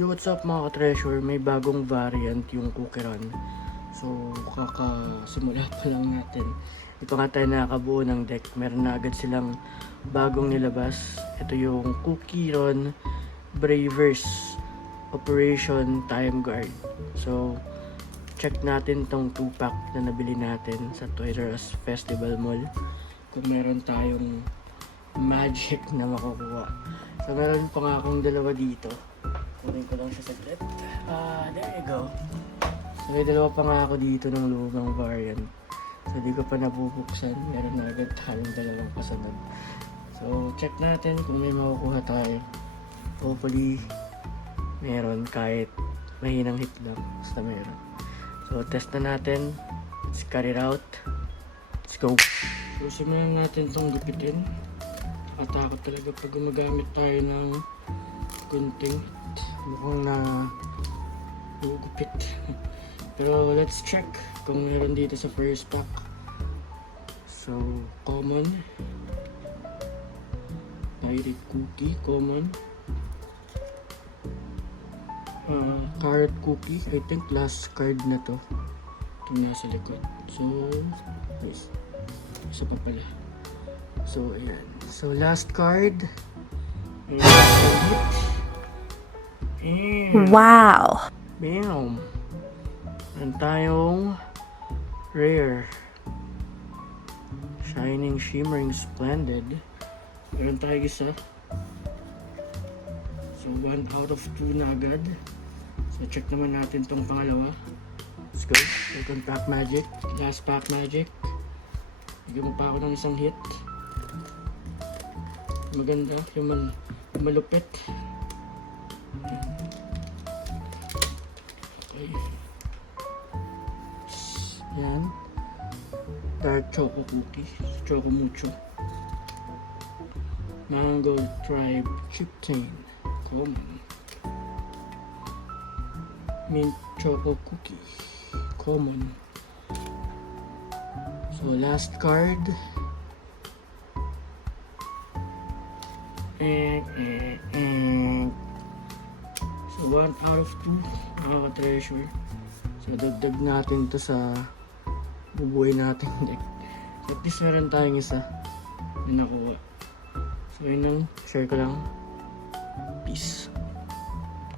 Yo, what's up mga ka-treasure? May bagong variant yung Cookie Run. So, kakasimula pa lang natin. Di pa nga tayo nakakabuo ng deck. Meron na agad silang bagong nilabas. Ito yung Cookie Run Bravers Operation Time Guard. So, check natin tong 2-pack na nabili natin sa Toys R Us Festival Mall. Kung meron tayong magic na makukuha. So, meron pa nga akong dalawa dito. Kunin ko lang siya saglit. There you go. So, may dalawa pa nga ako dito ng lumang variant. So, di ko pa nabubuksan. Meron na agad tayong dalawang kasunod. So, check natin kung may makukuha tayo. Hopefully, meron kahit mahinang hit lang. Basta meron. So, test na natin. Let's cut it out. Let's go. So, simulan natin itong gupitin. Nakatakot talaga pag gumagamit tayo ng gunting. Mukhang na gupit. Pero let's check kung meron dito sa first pack. So, common. Direct cookie, common. Carrot cookie. I think last card na to. Ito nasa likod. So, nice. Isa pa pala. So, ayan. So, last card. Wow! Bam! Meron tayong rare. Shining, shimmering, splendid. Meron tayong isa. So, 1 out of 2 na agad. So, check naman natin tong pangalawa. Let's go. Second pack magic. Last pack magic. Bigyan mo pa ako ng isang hit. Maganda. Yung malupit. Okay. Yan. Dark choco cookie. Choco mucho. Mango tribe chiptain. Common. Mint choco cookie. Common. So last card. So 1 out of 2 nakaka-treasure. So dagdag natin to sa bubuhay natin deck. So at least meron tayong isa na nakuha. So yun lang, share ko lang. Peace.